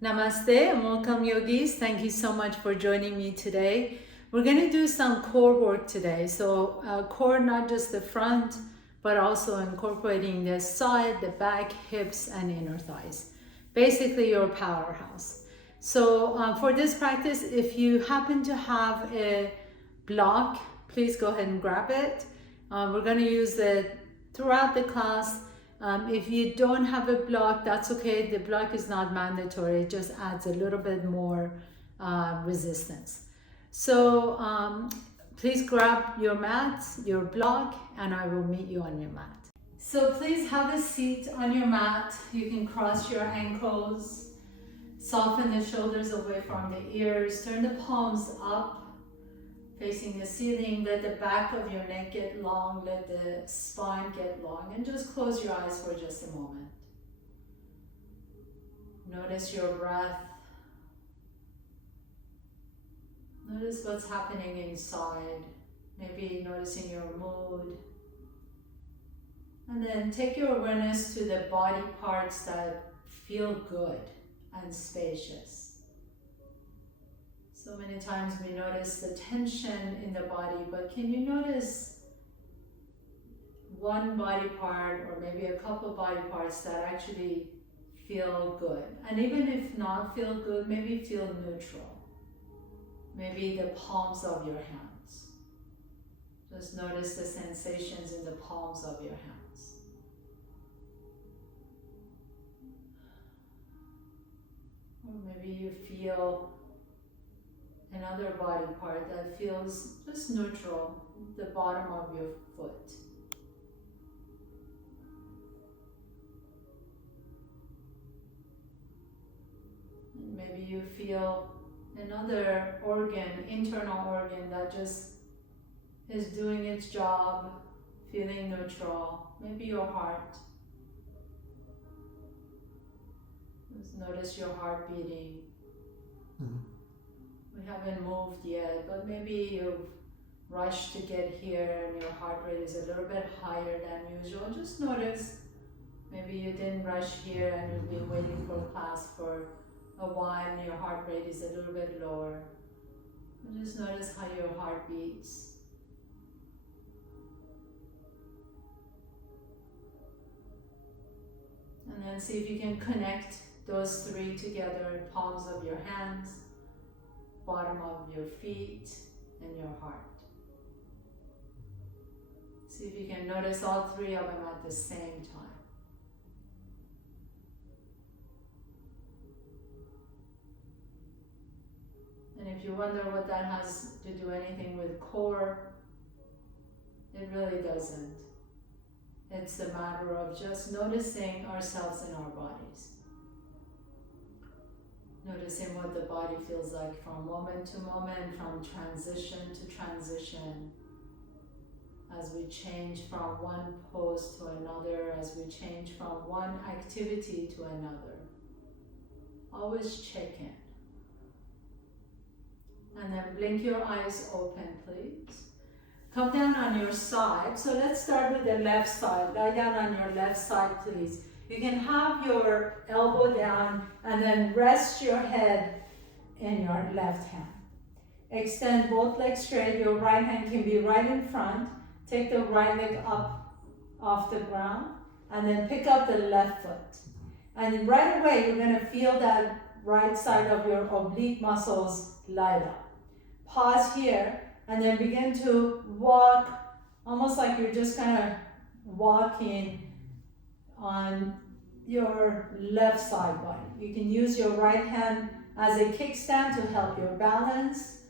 Namaste and welcome yogis. Thank you so much for joining me today. We're going to do some core work today. So core, not just the front, but also incorporating the side, the back, hips, and inner thighs. Basically your powerhouse. So for this practice, if you happen to have a block, please go ahead and grab it. We're going to use it throughout the class. If you don't have a block, that's okay. The block is not mandatory. It just adds a little bit more resistance. So please grab your mat, your block, and I will meet you on your mat. So please have a seat on your mat. You can cross your ankles, soften the shoulders away from the ears, turn the palms up, facing the ceiling. Let the back of your neck get long, let the spine get long, and just close your eyes for just a moment. Notice your breath. Notice what's happening inside. Maybe noticing your mood. And then take your awareness to the body parts that feel good and spacious. So many times we notice the tension in the body, but can you notice one body part or maybe a couple body parts that actually feel good? And even if not feel good, maybe feel neutral. Maybe the palms of your hands. Just notice the sensations in the palms of your hands. Or maybe you feel another body part that feels just neutral, the bottom of your foot. And maybe you feel another organ, internal organ that just is doing its job, feeling neutral. Maybe your heart. Just notice your heart beating. We haven't moved yet, but maybe you've rushed to get here and your heart rate is a little bit higher than usual. Just notice, maybe you didn't rush here and you've been waiting for class for a while and your heart rate is a little bit lower. And just notice how your heart beats. And then see if you can connect those three together, palms of your hands, bottom of your feet, and your heart. See if you can notice all three of them at the same time. And if you wonder what that has to do anything with core, it really doesn't. It's a matter of just noticing ourselves in our bodies. Noticing what the body feels like from moment to moment, from transition to transition, as we change from one pose to another, as we change from one activity to another. Always check in. And then blink your eyes open, please. Come down on your side. So let's start with the left side. Lie down on your left side, please. You can have your elbow down and then rest your head in your left hand. Extend both legs straight. Your right hand can be right in front. Take the right leg up off the ground and then pick up the left foot. And right away, you're going to feel that right side of your oblique muscles light up. Pause here and then begin to walk, almost like you're just kind of walking on your left side body. You can use your right hand as a kickstand to help your balance,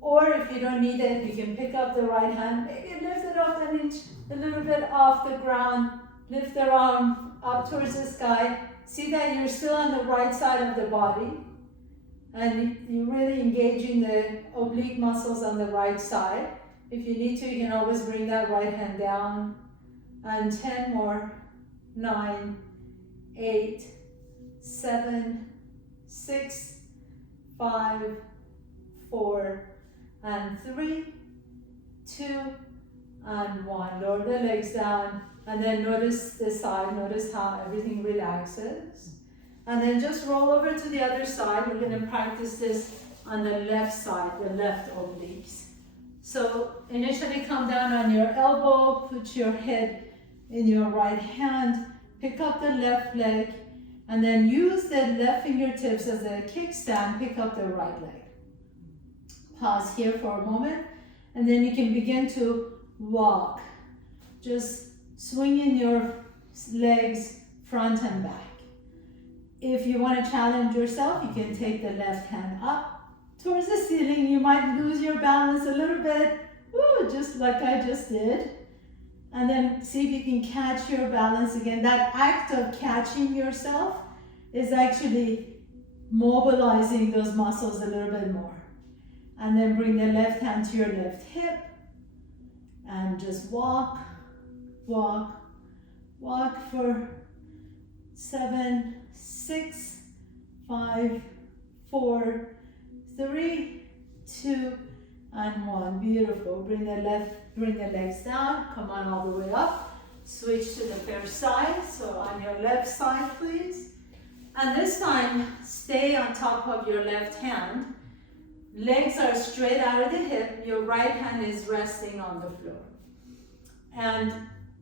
or if you don't need it, you can pick up the right hand, maybe lift it up an inch, a little bit off the ground, lift the arm up towards the sky. See that you're still on the right side of the body, and you're really engaging the oblique muscles on the right side. If you need to, you can always bring that right hand down. And 10 more. 9, 8, 7, 6, 5, 4, and 3, 2, and 1. Lower the legs down, and then notice the side. Notice how everything relaxes. And then just roll over to the other side. We're gonna practice this on the left side, the left obliques. So initially come down on your elbow, put your head in your right hand, pick up the left leg, and then use the left fingertips as a kickstand, pick up the right leg. Pause here for a moment, and then you can begin to walk. Just swinging your legs front and back. If you want to challenge yourself, you can take the left hand up towards the ceiling. You might lose your balance a little bit, just like I just did. And then see if you can catch your balance again. That act of catching yourself is actually mobilizing those muscles a little bit more. And then bring the left hand to your left hip and just walk, walk, walk for 7, 6, 5, 4, 3, 2, and 1. Beautiful. Bring the legs down. Come on all the way up. Switch to the fair side. So on your left side, please. And this time, stay on top of your left hand. Legs are straight out of the hip. Your right hand is resting on the floor. And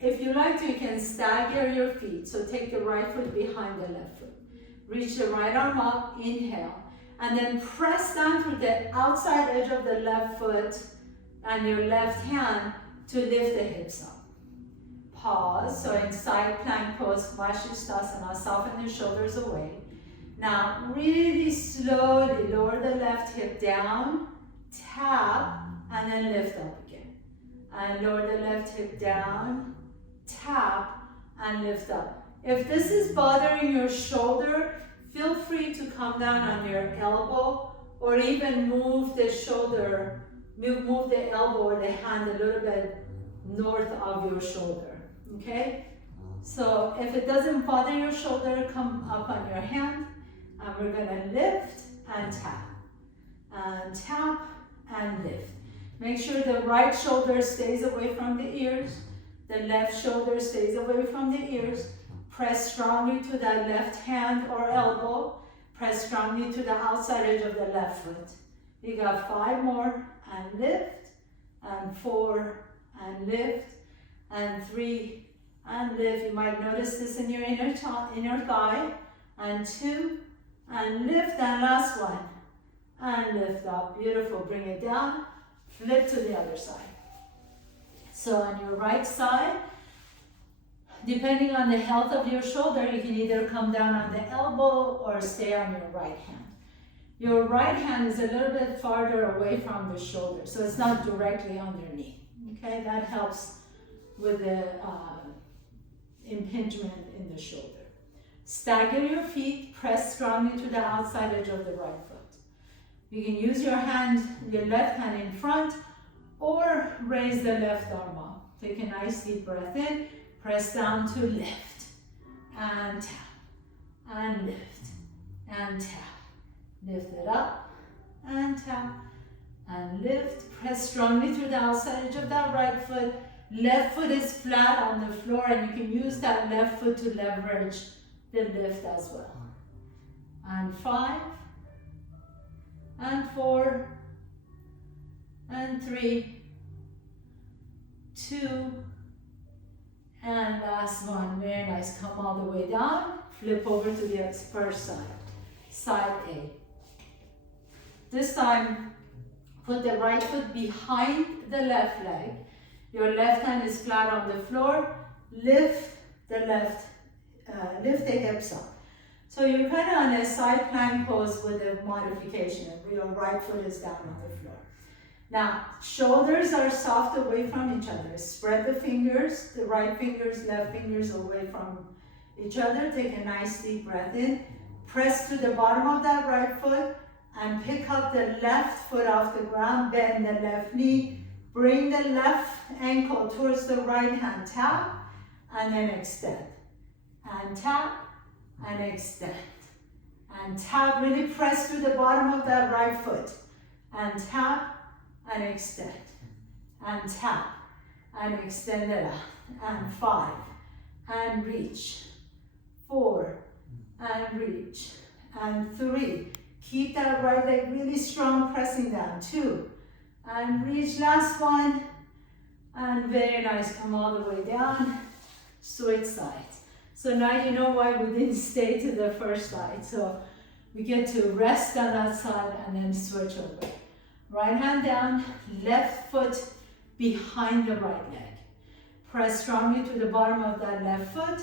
if you like to, you can stagger your feet. So take the right foot behind the left foot. Reach the right arm up, inhale. And then press down through the outside edge of the left foot and your left hand to lift the hips up. Pause. So in side plank pose, Vashisthasana, soften the shoulders away. Now, really slowly lower the left hip down, tap, and then lift up again. And lower the left hip down, tap, and lift up. If this is bothering your shoulder, feel free to come down on your elbow or even move the shoulder, move the elbow or the hand a little bit north of your shoulder, okay? So if it doesn't bother your shoulder, come up on your hand, and we're gonna lift and tap and lift. Make sure the right shoulder stays away from the ears, the left shoulder stays away from the ears. Press strongly to that left hand or elbow. Press strongly to the outside edge of the left foot. You got 5 more, and lift, and 4, and lift, and 3, and lift. You might notice this in your inner thigh, and 2, and lift, and last one, and lift up. Beautiful. Bring it down, flip to the other side. So on your right side, depending on the health of your shoulder, you can either come down on the elbow or stay on your right hand. Your right hand is a little bit farther away from the shoulder, so it's not directly underneath. Okay, that helps with the impingement in the shoulder. Stagger your feet, press strongly to the outside edge of the right foot. You can use your left hand in front, or raise the left arm up. Take a nice deep breath in, press down to lift, and tap, and lift, and tap. Lift it up, and tap, and lift. Press strongly through the outside edge of that right foot. Left foot is flat on the floor, and you can use that left foot to leverage the lift as well. And 5, and 4, and 3, 2, and last one. Very nice. Come all the way down. Flip over to the first side. Side A. This time, put the right foot behind the left leg. Your left hand is flat on the floor. Lift the hips up. So you're kind of on a side plank pose with a modification. Your right foot is down on the floor. Now, shoulders are soft away from each other. Spread the fingers, the right fingers, left fingers away from each other. Take a nice deep breath in. Press to the bottom of that right foot and pick up the left foot off the ground. Bend the left knee. Bring the left ankle towards the right hand. Tap and then extend. And tap and extend. And tap. Really press to the bottom of that right foot. And tap and extend. And tap and extend it out. And 5. And reach. 4. and reach, and 3. Keep that right leg really strong, pressing down, 2, and reach, last one, and very nice, come all the way down, switch sides. So now you know why we didn't stay to the first side. So we get to rest on that side and then switch over. Right hand down, left foot behind the right leg. Press strongly to the bottom of that left foot.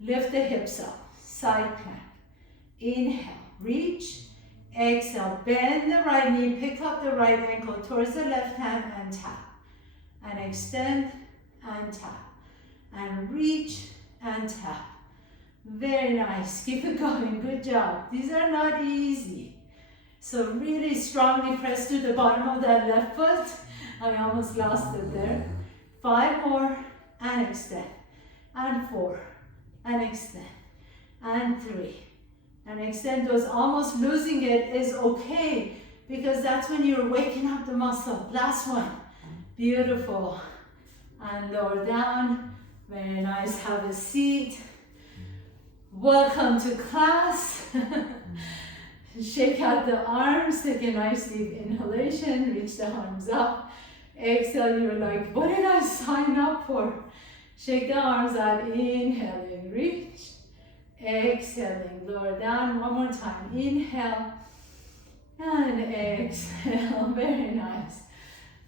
Lift the hips up, side plank. Inhale, reach. Exhale, bend the right knee, pick up the right ankle towards the left hand and tap. And extend and tap. And reach and tap. Very nice, keep it going, good job. These are not easy. So really strongly press to the bottom of that left foot. I almost lost it there. 5 more, and extend. And 4, and extend. And 3, and extend. Those almost losing it is okay, because that's when you're waking up the muscle. Last one. Beautiful. And lower down. Very nice, have a seat. Welcome to class. Shake out the arms, take a nice deep inhalation, reach the arms up. Exhale, you're like, what did I sign up for? Shake the arms out, inhaling, reach. Exhaling, lower down, one more time. Inhale, and exhale, very nice.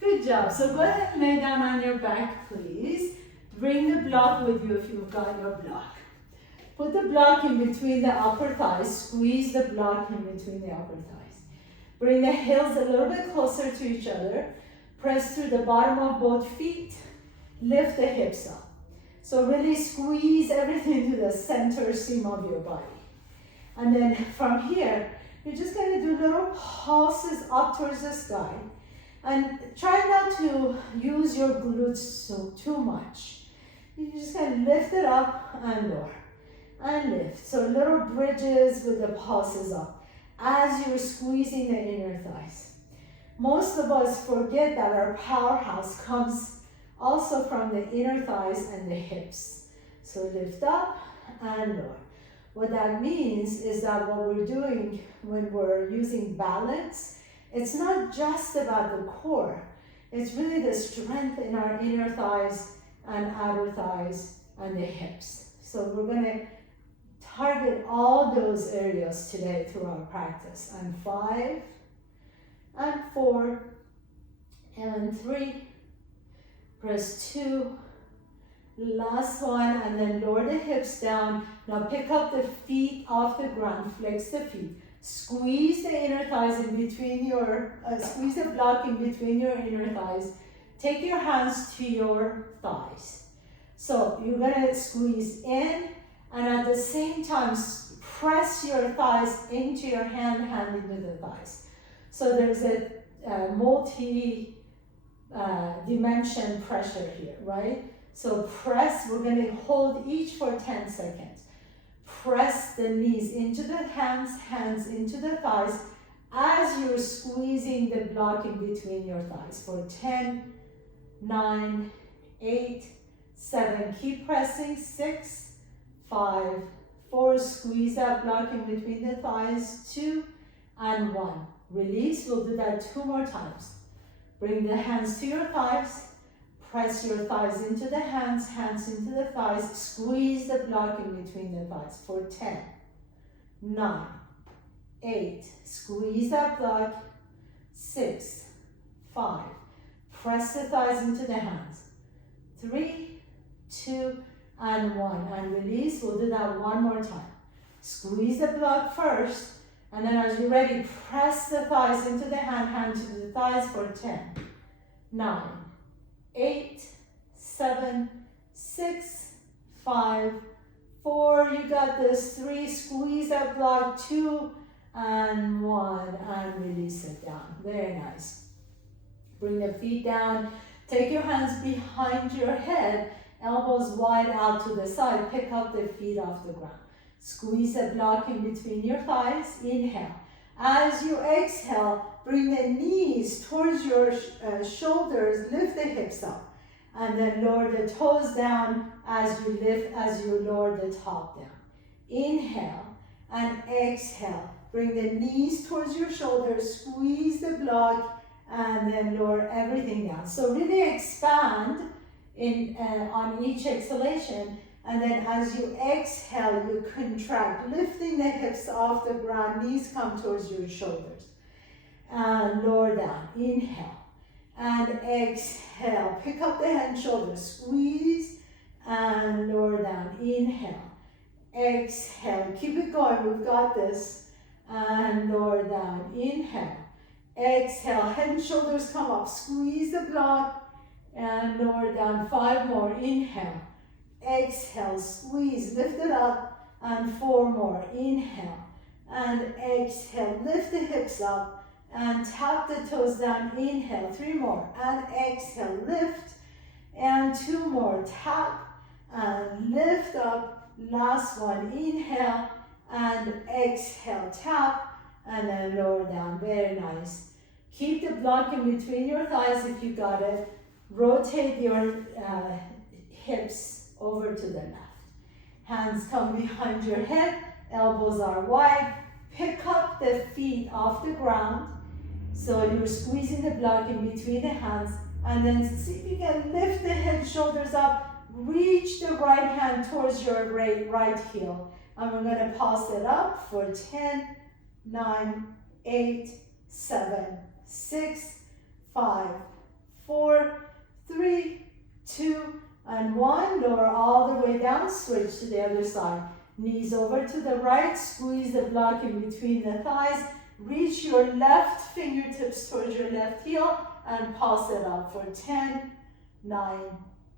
Good job, so go ahead and lay down on your back, please. Bring the block with you if you've got your block. Put the block in between the upper thighs. Squeeze the block in between the upper thighs. Bring the heels a little bit closer to each other. Press through the bottom of both feet. Lift the hips up. So really squeeze everything to the center seam of your body. And then from here, you're just going to do little pulses up towards the sky. And try not to use your glutes so too much. You're just going to lift it up and lower. And lift. So little bridges with the pulses up as you're squeezing the inner thighs. Most of us forget that our powerhouse comes also from the inner thighs and the hips. So lift up and lower. What that means is that what we're doing when we're using balance, it's not just about the core. It's really the strength in our inner thighs and outer thighs and the hips. So we're going to target all those areas today through our practice. And 5, and 4, and 3, press 2, last one, and then lower the hips down. Now pick up the feet off the ground, flex the feet. Squeeze the inner thighs in between your, squeeze the block in between your inner thighs. Take your hands to your thighs. So you're gonna squeeze in, and at the same time, press your thighs into your hand into the thighs. So there's a multi-dimension pressure here, right? So press, we're going to hold each for 10 seconds. Press the knees into the hands, hands into the thighs, as you're squeezing the block in between your thighs for 10, 9, 8, 7, keep pressing, 6, 5, 4, squeeze that block in between the thighs, 2, and 1. Release, we'll do that 2 more times. Bring the hands to your thighs, press your thighs into the hands, hands into the thighs, squeeze the block in between the thighs for 10, 9, 8, squeeze that block, 6, 5, press the thighs into the hands, 3, 2, and 1, and release. We'll do that 1 more time. Squeeze the block first, and then as you're ready, press the thighs into the hand, hand to the thighs for 10, 9, 8, 7, 6, 5, 4, you got this, 3, squeeze that block, 2, and 1, and release it down. Very nice. Bring the feet down, take your hands behind your head, elbows wide out to the side, pick up the feet off the ground. Squeeze the block in between your thighs, inhale. As you exhale, bring the knees towards your shoulders, lift the hips up, and then lower the toes down as you lift, as you lower the top down. Inhale, and exhale. Bring the knees towards your shoulders, squeeze the block, and then lower everything down. So really expand on each exhalation, and then as you exhale, you contract, lifting the hips off the ground, knees come towards your shoulders. And lower down, inhale, and exhale. Pick up the head and shoulders, squeeze, and lower down, inhale, exhale. Keep it going, we've got this. And lower down, inhale, exhale, head and shoulders come up, squeeze the block, and lower down, 5 more, inhale, exhale, squeeze, lift it up, and 4 more, inhale, and exhale, lift the hips up, and tap the toes down, inhale, 3 more, and exhale, lift, and 2 more, tap, and lift up, last one, inhale, and exhale, tap, and then lower down, very nice. Keep the block in between your thighs if you got it. Rotate your hips over to the left. Hands come behind your head, elbows are wide. Pick up the feet off the ground. So you're squeezing the block in between the hands, and then see if you can lift the head, shoulders up, reach the right hand towards your right heel. And we're going to pulse it up for 10, 9, 8, 7, 6, 5, 4, 3, 2, and 1. Lower all the way down, switch to the other side. Knees over to the right, squeeze the block in between the thighs. Reach your left fingertips towards your left heel and pulse it up for 10, 9,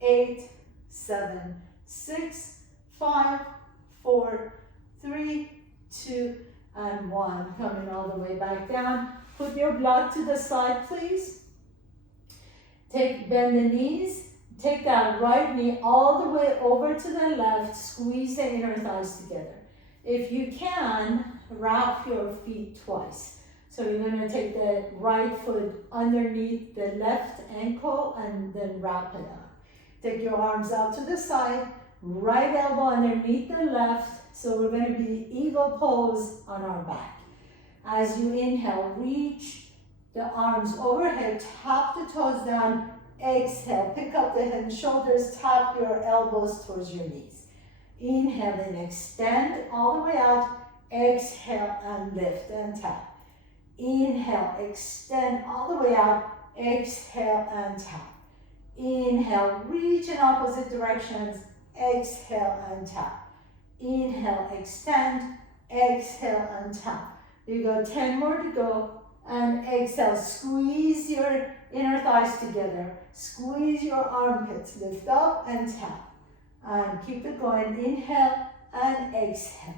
8, 7, 6, 5, 4, 3, 2, and 1. Coming all the way back down. Put your block to the side, please. Bend the knees. Take that right knee all the way over to the left. Squeeze the inner thighs together. If you can, wrap your feet twice. So you're going to take the right foot underneath the left ankle and then wrap it up. Take your arms out to the side. Right elbow underneath the left. So we're going to be eagle pose on our back. As you inhale, reach the arms overhead, tap the toes down, exhale, pick up the head and shoulders, tap your elbows towards your knees. Inhale and extend all the way out, exhale and lift and tap. Inhale, extend all the way out, exhale and tap. Inhale, reach in opposite directions, exhale and tap. Inhale, extend, exhale and tap. You got 10 more to go, and exhale, squeeze your inner thighs together, squeeze your armpits, lift up and tap, and keep it going. Inhale and exhale.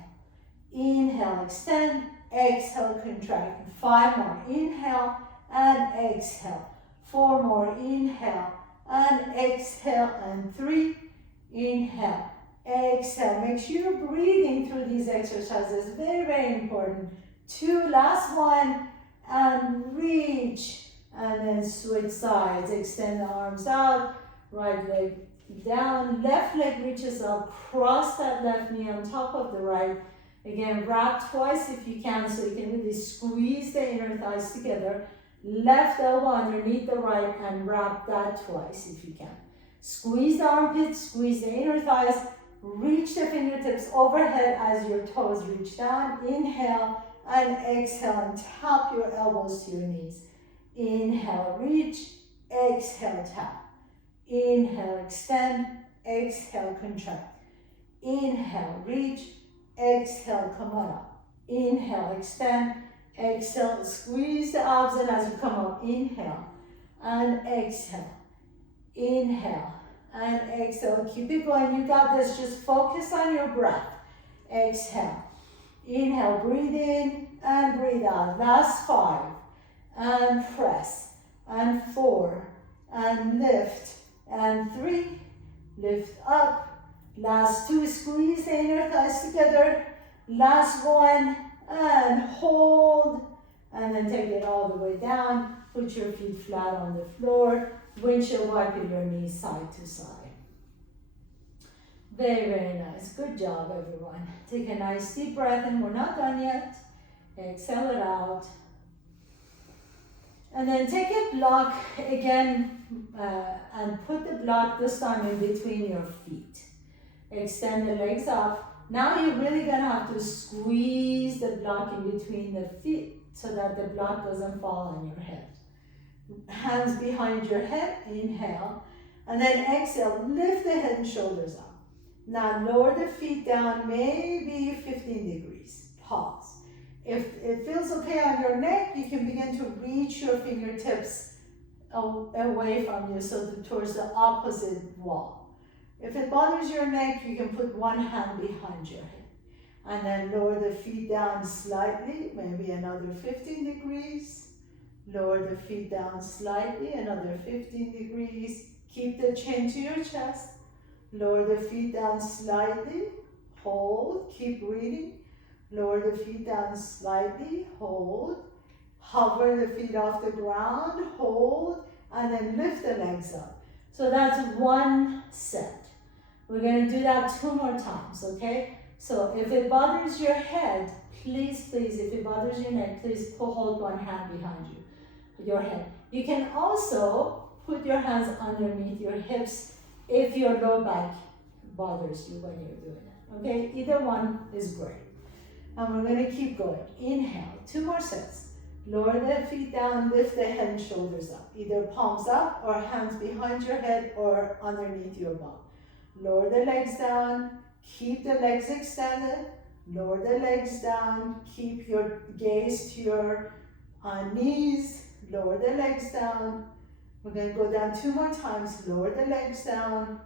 Inhale, extend, exhale, contract. 5 more, inhale and exhale. 4 more, inhale and exhale, and 3, inhale, exhale. Make sure you're breathing through these exercises, very, very important. 2, last one, and reach, and then switch sides. Extend the arms out, right leg down, left leg reaches up, cross that left knee on top of the right. Again, wrap twice if you can, so you can really squeeze the inner thighs together. Left elbow underneath the right, and wrap that twice if you can. Squeeze the armpits, squeeze the inner thighs, reach the fingertips overhead as your toes reach down. Inhale and exhale, and tap your elbows to your knees. Inhale, reach, exhale, tap. Inhale, extend, exhale, contract. Inhale, reach, exhale, come on up. Inhale, extend, exhale, squeeze the abs in as you come up. Inhale and exhale. Inhale and exhale. Keep it going. You got this. Just focus on your breath. Exhale. Inhale, breathe in and breathe out. Last 5. And press. And 4. And lift. And 3. Lift up. Last 2. Squeeze the inner thighs together. Last 1. And hold. And then take it all the way down. Put your feet flat on the floor. Windshield wiper your knees side to side. Very, very nice. Good job, everyone. Take a nice deep breath in. We're not done yet. Exhale it out. And then take a block again and put the block this time in between your feet. Extend the legs up. Now you're really gonna have to squeeze the block in between the feet so that the block doesn't fall on your head. Hands behind your head, inhale. And then exhale, lift the head and shoulders up. Now lower the feet down maybe 15 degrees. Pause. If it feels okay on your neck, you can begin to reach your fingertips away from you, so towards the opposite wall. If it bothers your neck, you can put one hand behind your head. And then lower the feet down slightly, maybe another 15 degrees. Lower the feet down slightly, another 15 degrees. Keep the chin to your chest. Lower the feet down slightly, hold, keep breathing. Lower the feet down slightly, hold. Hover the feet off the ground, hold, and then lift the legs up. So that's one set. We're gonna do that 2 more times, okay? So if it bothers your head, please, if it bothers your neck, please hold one hand behind your head. You can also put your hands underneath your hips if your low back bothers you when you're doing it, okay? Either one is great. And we're gonna keep going. Inhale, 2 more sets. Lower the feet down, lift the head and shoulders up. Either palms up or hands behind your head or underneath your bum. Lower the legs down, keep the legs extended. Lower the legs down, keep your gaze to your knees. Lower the legs down. We're gonna go down 2 more times. Lower the legs down.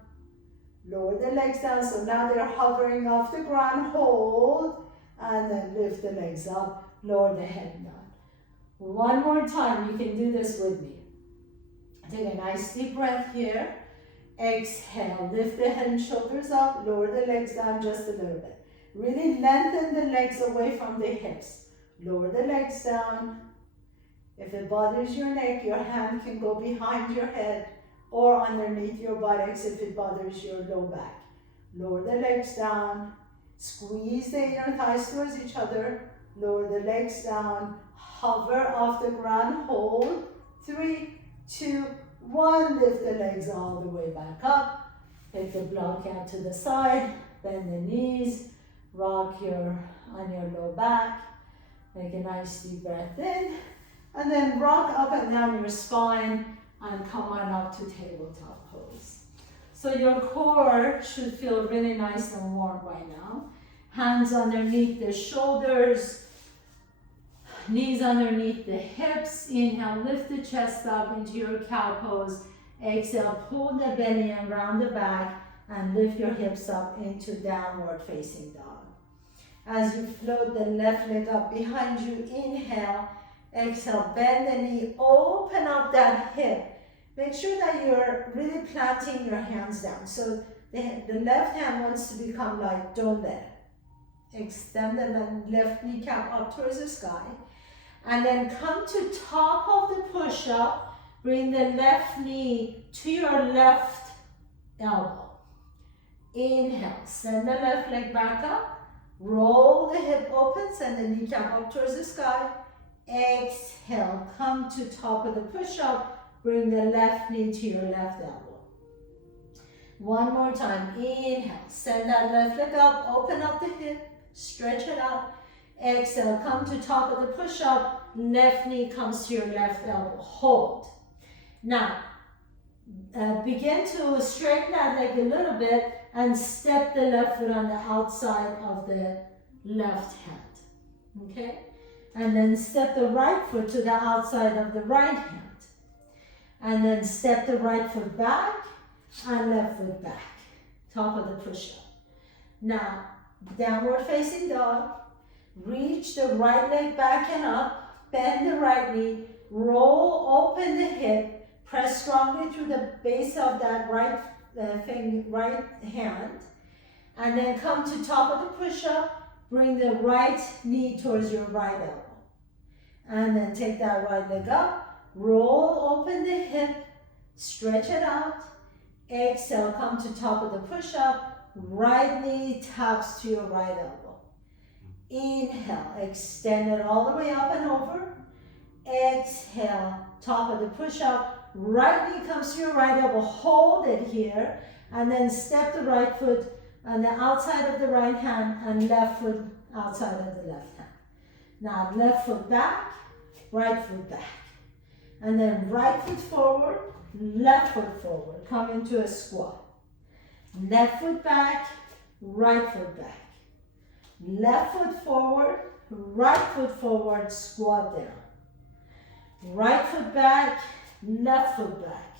Lower the legs down, so now they're hovering off the ground. Hold. And then lift the legs up, lower the head down. 1 more time, you can do this with me. Take a nice deep breath here. Exhale, lift the head and shoulders up, lower the legs down just a little bit. Really lengthen the legs away from the hips. Lower the legs down. If it bothers your neck, your hand can go behind your head or underneath your buttocks if it bothers your low back. Lower the legs down. Squeeze the inner thighs towards each other. Lower the legs down. Hover off the ground. Hold. 3, 2, 1. Lift the legs all the way back up. Take the block out to the side. Bend the knees. Rock on your low back. Make a nice deep breath in. And then rock up and down your spine and come on up to tabletop pose. So your core should feel really nice and warm right now. Hands underneath the shoulders, knees underneath the hips. Inhale, lift the chest up into your cow pose. Exhale, pull the belly and round the back and lift your hips up into downward facing dog. As you float the left leg up behind you, inhale, exhale, bend the knee, open up that hip. Make sure that you're really planting your hands down. So the left hand wants to become light, don't let it. Extend the left kneecap up towards the sky. And then come to top of the push-up. Bring the left knee to your left elbow. Inhale, send the left leg back up. Roll the hip open, send the kneecap up towards the sky. Exhale, come to top of the push-up. Bring the left knee to your left elbow. 1 more time. Inhale. Send that left leg up. Open up the hip. Stretch it out. Exhale. Come to top of the push-up. Left knee comes to your left elbow. Hold. Now, begin to straighten that leg a little bit and step the left foot on the outside of the left hand. Okay? And then step the right foot to the outside of the right hand. And then step the right foot back and left foot back. Top of the push-up. Now, downward facing dog. Reach the right leg back and up. Bend the right knee. Roll open the hip. Press strongly through the base of that right hand. And then come to top of the push-up. Bring the right knee towards your right elbow. And then take that right leg up. Roll open the hip, stretch it out. Exhale, come to top of the push-up. right knee taps to your right elbow. Inhale, extend it all the way up and over. Exhale, top of the push-up, right knee comes to your right elbow, hold it here, and then step the right foot on the outside of the right hand and left foot outside of the left hand. Now left foot back, right foot back. And then right foot forward, left foot forward. Come into a squat. Left foot back, right foot back. Left foot forward, right foot forward, squat down. Right foot back, left foot back.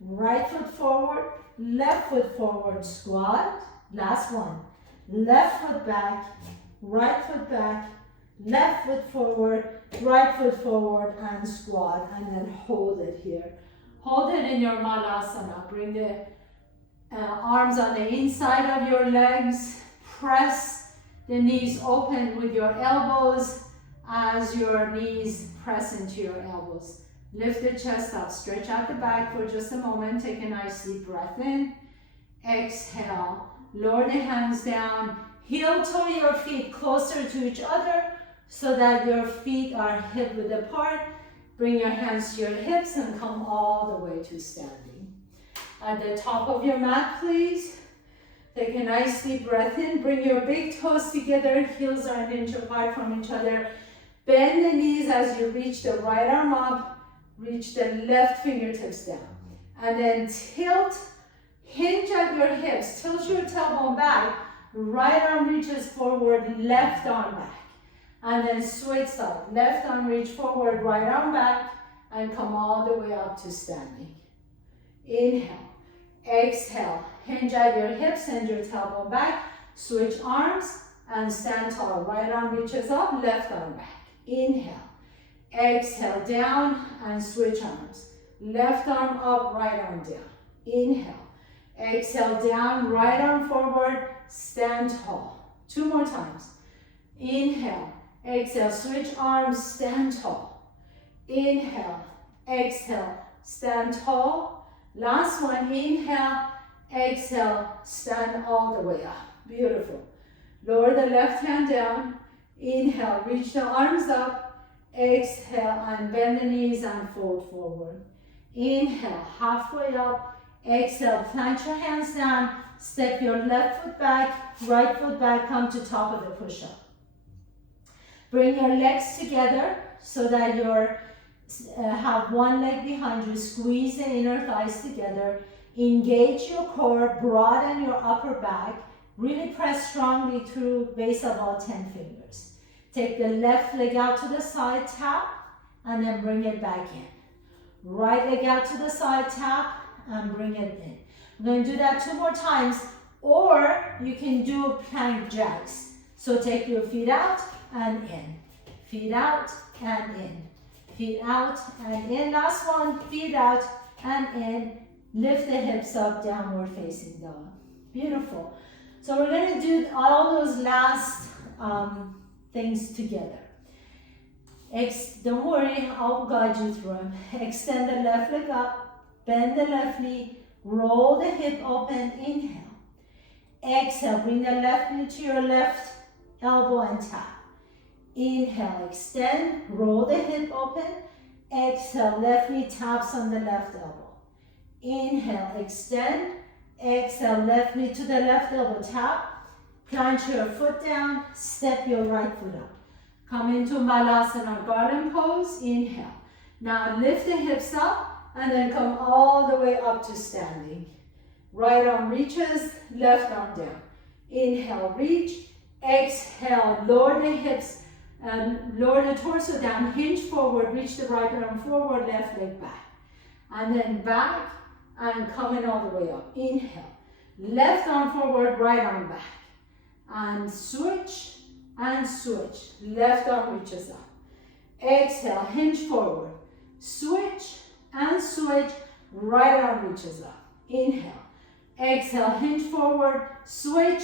Right foot forward, left foot forward, squat. Last one. Left foot back, right foot back, left foot forward, right foot forward, and squat, and then hold it here. Hold it in your Malasana. Bring the arms on the inside of your legs. Press the knees open with your elbows as your knees press into your elbows. Lift the chest up. Stretch out the back for just a moment. Take a nice deep breath in. Exhale. Lower the hands down. Heel toe your feet closer to each other so that your feet are hip width apart. Bring your hands to your hips and come all the way to standing. At the top of your mat, please. Take a nice deep breath in. Bring your big toes together. Heels are an inch apart from each other. Bend the knees as you reach the right arm up. Reach the left fingertips down. And then tilt. Hinge at your hips. Tilt your tailbone back. Right arm reaches forward. Left arm back. And then switch side. Left arm reach forward, right arm back, and come all the way up to standing. Inhale. Exhale. Hinge at your hips, send your tailbone back. Switch arms and stand tall. Right arm reaches up, left arm back. Inhale. Exhale, down and switch arms. Left arm up, right arm down. Inhale. Exhale, down, right arm forward, stand tall. 2 more times. Inhale. Exhale, switch arms, stand tall. Inhale, exhale, stand tall. Last one, inhale, exhale, stand all the way up. Beautiful. Lower the left hand down. Inhale, reach the arms up. Exhale, and bend the knees and fold forward. Inhale, halfway up. Exhale, plant your hands down. Step your left foot back, right foot back, come to top of the push-up. Bring your legs together so that you have one leg behind you. Squeeze the inner thighs together. Engage your core, broaden your upper back. Really press strongly through base of all 10 fingers. Take the left leg out to the side, tap, and then bring it back in. Right leg out to the side, tap, and bring it in. I'm going to do that 2 more times, or you can do plank jacks. So take your feet out and in. Feet out and in. Feet out and in. Last one, feet out and in. Lift the hips up, downward facing dog. Beautiful. So we're going to do all those last things together. Don't worry, I'll guide you through them. Extend the left leg up, bend the left knee, roll the hip open, inhale. Exhale, bring the left knee to your left elbow and tap. Inhale, extend, roll the hip open. Exhale, left knee taps on the left elbow. Inhale, extend. Exhale, left knee to the left elbow, tap. Plant your foot down, step your right foot up. Come into Malasana, garden pose, inhale. Now lift the hips up and then come all the way up to standing. Right arm reaches, left arm down. Inhale, reach. Exhale, lower the hips and lower the torso down, hinge forward, reach the right arm forward, left leg back. And then back and coming all the way up. Inhale, left arm forward, right arm back. And switch and switch. Left arm reaches up. Exhale, hinge forward. Switch and switch, right arm reaches up. Inhale. Exhale, hinge forward, switch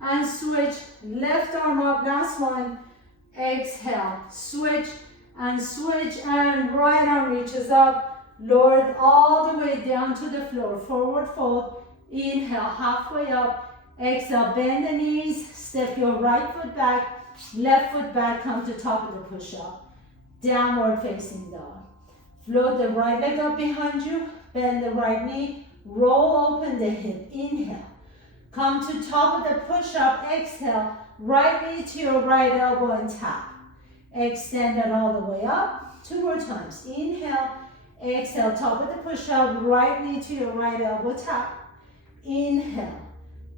and switch, left arm up, last one. Exhale, switch, and right arm reaches up, lowered all the way down to the floor, forward fold. Inhale, halfway up. Exhale, bend the knees, step your right foot back, left foot back, come to top of the push-up. Downward facing dog. Float the right leg up behind you, bend the right knee, roll open the hip, inhale. Come to top of the push-up, exhale, right knee to your right elbow and tap. Extend it all the way up, 2 more times. Inhale, exhale, top of the push-up, right knee to your right elbow, tap. Inhale,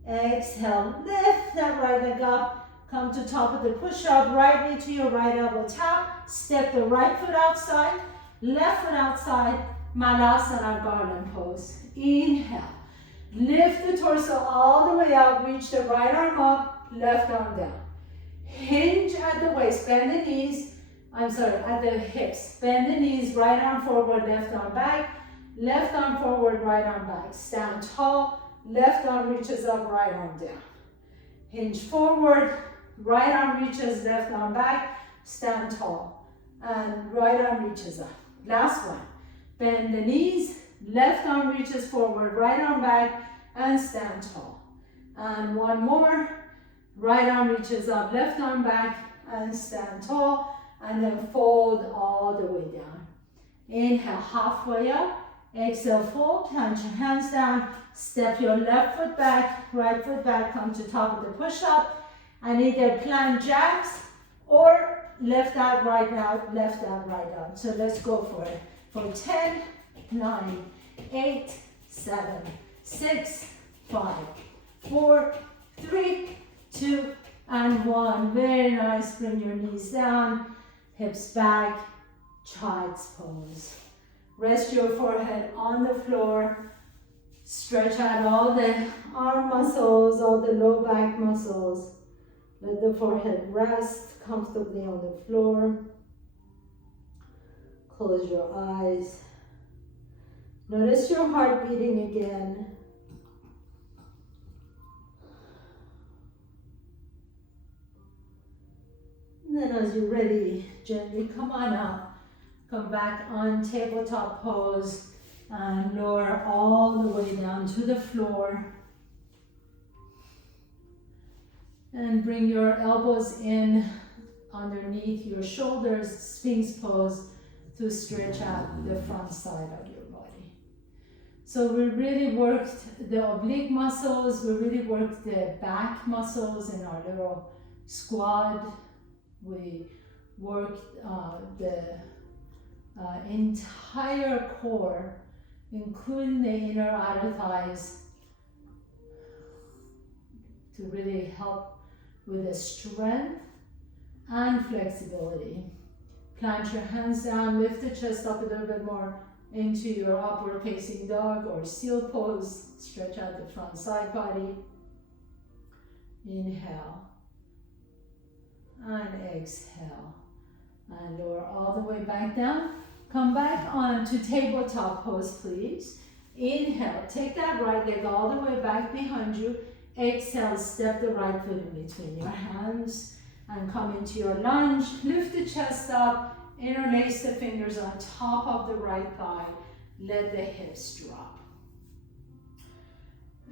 exhale, lift that right leg up, come to top of the push-up, right knee to your right elbow, tap. Step the right foot outside, left foot outside, Malasana garland pose. Inhale. Lift the torso all the way up, reach the right arm up, left arm down. Hinge at the waist, bend the knees, at the hips. Bend the knees, right arm forward, left arm back, left arm forward, right arm back. Stand tall, left arm reaches up, right arm down. Hinge forward, right arm reaches, left arm back, stand tall, and right arm reaches up. Last one, bend the knees, left arm reaches forward, right arm back, and stand tall. And one more, right arm reaches up, left arm back, and stand tall, and then fold all the way down. Inhale, halfway up, exhale, fold, plant your hands down, step your left foot back, right foot back, come to top of the push-up, and either plant jacks or left out, right out, left out, right out. So let's go for it. For 10, 9, 8, 7, 6, 5, 4, 3, 2, and 1. Very nice. Bring your knees down, hips back, child's pose. Rest your forehead on the floor. Stretch out all the arm muscles, all the low back muscles. Let the forehead rest comfortably on the floor. Close your eyes. Notice your heart beating again. And then as you're ready, gently come on up. Come back on tabletop pose and lower all the way down to the floor. And bring your elbows in underneath your shoulders, Sphinx pose, to stretch out the front side of your body. So we really worked the oblique muscles, we really worked the back muscles in our little squat. We worked the entire core, including the inner outer thighs, to really help with the strength and flexibility. Plant your hands down, lift the chest up a little bit more into your upward facing dog or seal pose. Stretch out the front side body. Inhale and exhale. And lower all the way back down. Come back on to tabletop pose, please. Inhale, take that right leg all the way back behind you. Exhale, step the right foot in between your hands and come into your lunge. Lift the chest up, interlace the fingers on top of the right thigh. Let the hips drop.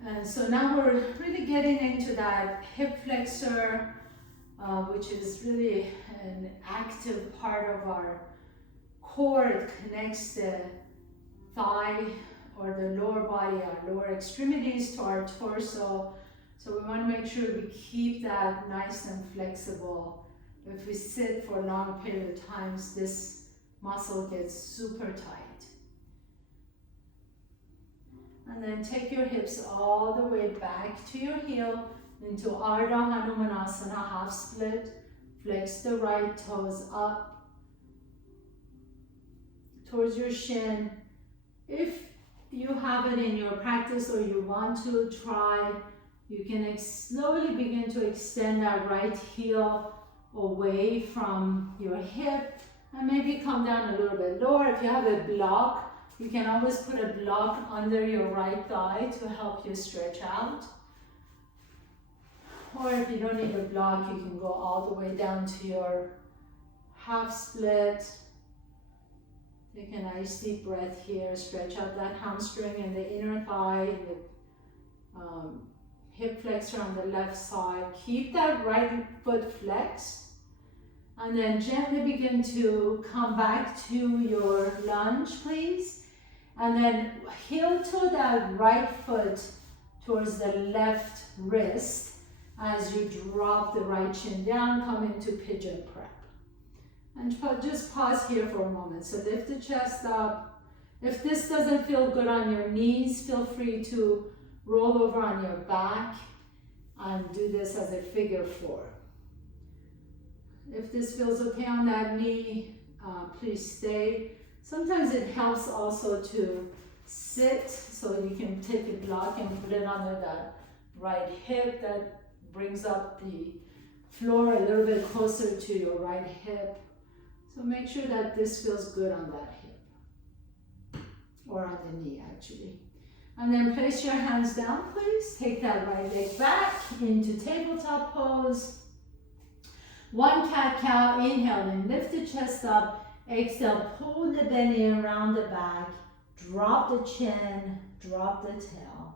And so now we're really getting into that hip flexor, which is really an active part of our core. It connects the thigh or the lower body, our lower extremities to our torso. So we want to make sure we keep that nice and flexible. If we sit for a long period of times, this muscle gets super tight. And then take your hips all the way back to your heel into Ardha Hanumanasana, half split. Flex the right toes up towards your shin. If you have it in your practice or you want to try, you can slowly begin to extend that right heel away from your hip and maybe come down a little bit lower. If you have a block, you can always put a block under your right thigh to help you stretch out. Or if you don't need a block, you can go all the way down to your half split. Take a nice deep breath here. Stretch out that hamstring and the inner thigh, the hip flexor on the left side. Keep that right foot flexed. And then gently begin to come back to your lunge, please. And then heel toe that right foot towards the left wrist as you drop the right shin down, come into pigeon prep. And just pause here for a moment. So lift the chest up. If this doesn't feel good on your knees, feel free to roll over on your back and do this as a figure 4. If this feels okay on that knee, please stay. Sometimes it helps also to sit, so you can take a block and put it under that right hip. That brings up the floor a little bit closer to your right hip. So make sure that this feels good on that hip, or on the knee actually. And then place your hands down, please. Take that right leg back into tabletop pose. One cat-cow, inhale and lift the chest up. Exhale, pull the belly around the back. Drop the chin, drop the tail.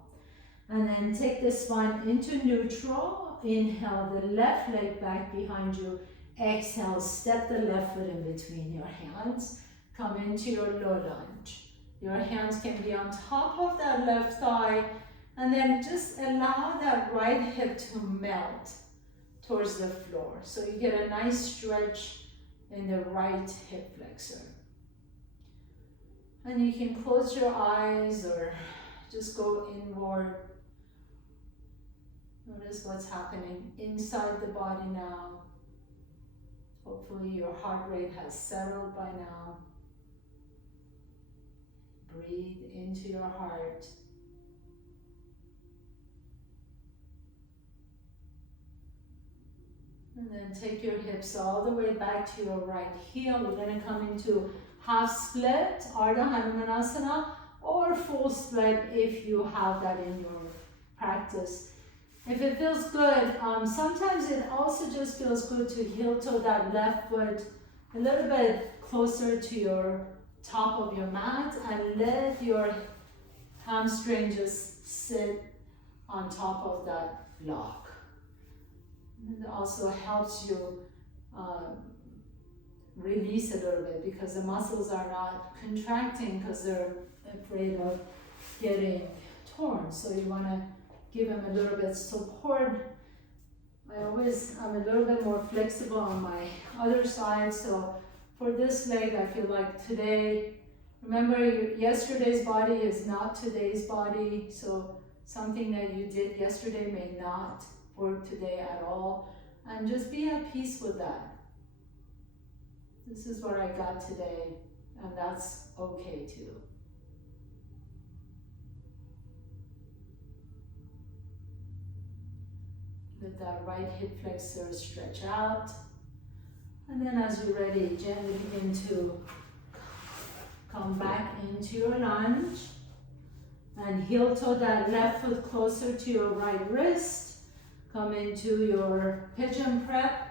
And then take the spine into neutral. Inhale, the left leg back behind you. Exhale, step the left foot in between your hands. Come into your low lunge. Your hands can be on top of that left thigh. And then just allow that right hip to melt towards the floor. So you get a nice stretch in the right hip flexor. And you can close your eyes or just go inward. Notice what's happening inside the body now. Hopefully your heart rate has settled by now. Breathe into your heart. And then take your hips all the way back to your right heel. We're going to come into half split, Ardha Hanumanasana, or full split if you have that in your practice. If it feels good, sometimes it also just feels good to heel toe that left foot a little bit closer to your top of your mat and let your hamstring just sit on top of that block. And it also helps you release a little bit because the muscles are not contracting because they're afraid of getting torn. So you want to give them a little bit support. I'm a little bit more flexible on my other side. So for this leg, I feel like today, remember yesterday's body is not today's body. So something that you did yesterday may not work today at all. And just be at peace with that. This is what I got today, and that's okay too. Let that right hip flexor stretch out. And then as you're ready, gently begin to come back into your lunge. And heel toe that left foot closer to your right wrist. Come into your pigeon prep.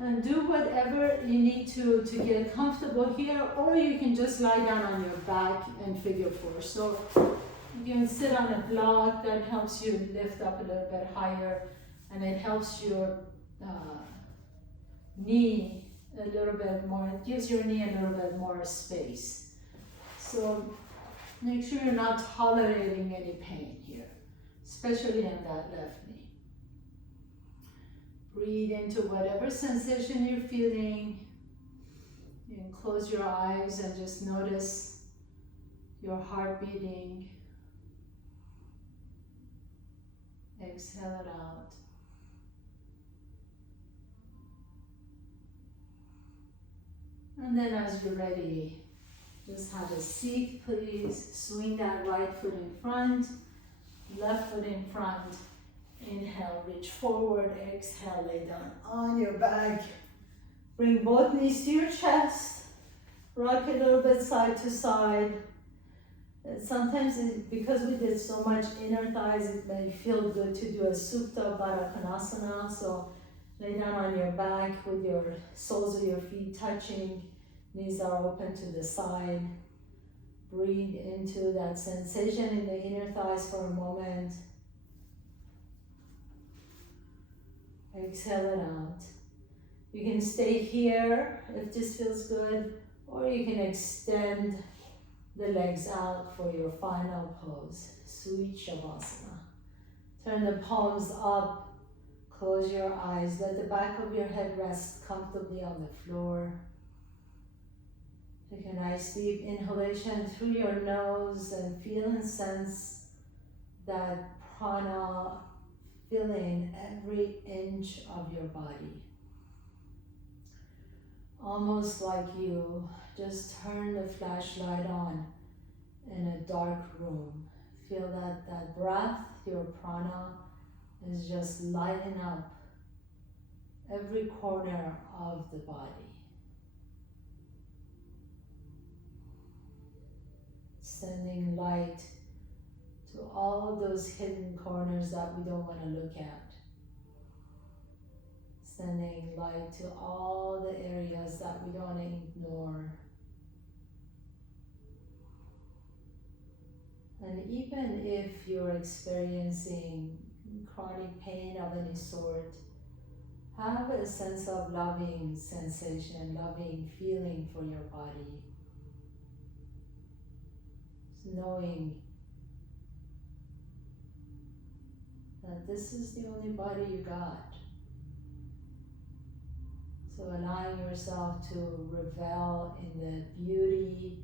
And do whatever you need to get comfortable here, or you can just lie down on your back and figure 4. So you can sit on a block. That helps you lift up a little bit higher, and it helps your knee a little bit more. It gives your knee a little bit more space. So make sure you're not tolerating any pain here, especially in that left knee. Breathe into whatever sensation you're feeling. You can close your eyes and just notice your heart beating. Exhale it out. And then as you're ready, just have a seat, please. Swing that right foot in front, left foot in front. Inhale, reach forward. Exhale, lay down on your back. Bring both knees to your chest. Rock a little bit side to side. And sometimes, because we did so much inner thighs, it may feel good to do a Supta Baddha Konasana. So lay down on your back with your soles of your feet touching. Knees are open to the side. Breathe into that sensation in the inner thighs for a moment. Exhale it out. You can stay here if this feels good, or you can extend the legs out for your final pose, Sui Shavasana. Turn the palms up, close your eyes, let the back of your head rest comfortably on the floor. Take a nice deep inhalation through your nose and feel and sense that prana filling every inch of your body. Almost like you just turn the flashlight on in a dark room. Feel that breath, your prana, is just lighting up every corner of the body. Sending light to all of those hidden corners that we don't want to look at. Sending light to all the areas that we don't want to ignore. And even if you're experiencing chronic pain of any sort, have a sense of loving sensation, loving feeling for your body. Just knowing that this is the only body you got. So allowing yourself to revel in the beauty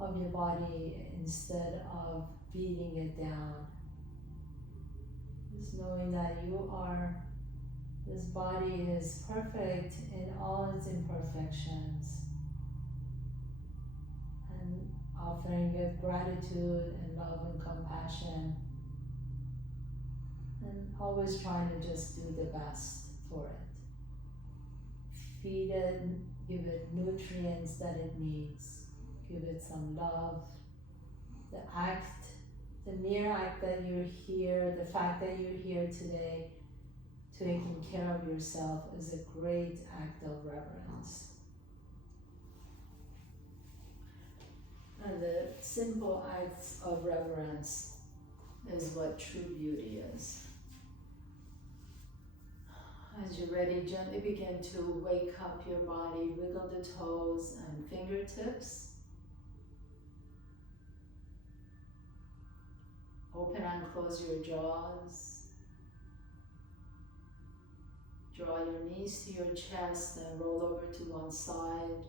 of your body instead of beating it down. Just knowing that this body is perfect in all its imperfections. And offering it gratitude and love and compassion. And always trying to just do the best for it. Feed it, give it nutrients that it needs. Give it some love. The mere act that you're here, the fact that you're here today, taking care of yourself is a great act of reverence. And the simple acts of reverence is what true beauty is. As you're ready, gently begin to wake up your body, wiggle the toes and fingertips. Open and close your jaws. Draw your knees to your chest and roll over to one side.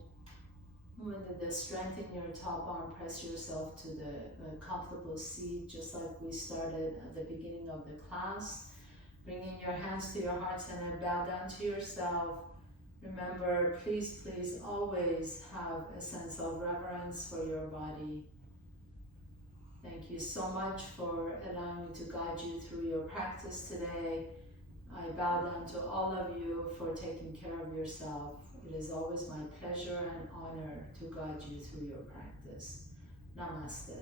With the strength in your top arm, press yourself to the comfortable seat, just like we started at the beginning of the class. Bringing your hands to your heart center, bow down to yourself. Remember, please always have a sense of reverence for your body. Thank you so much for allowing me to guide you through your practice today. I bow down to all of you for taking care of yourself. It is always my pleasure and honor to guide you through your practice. Namaste.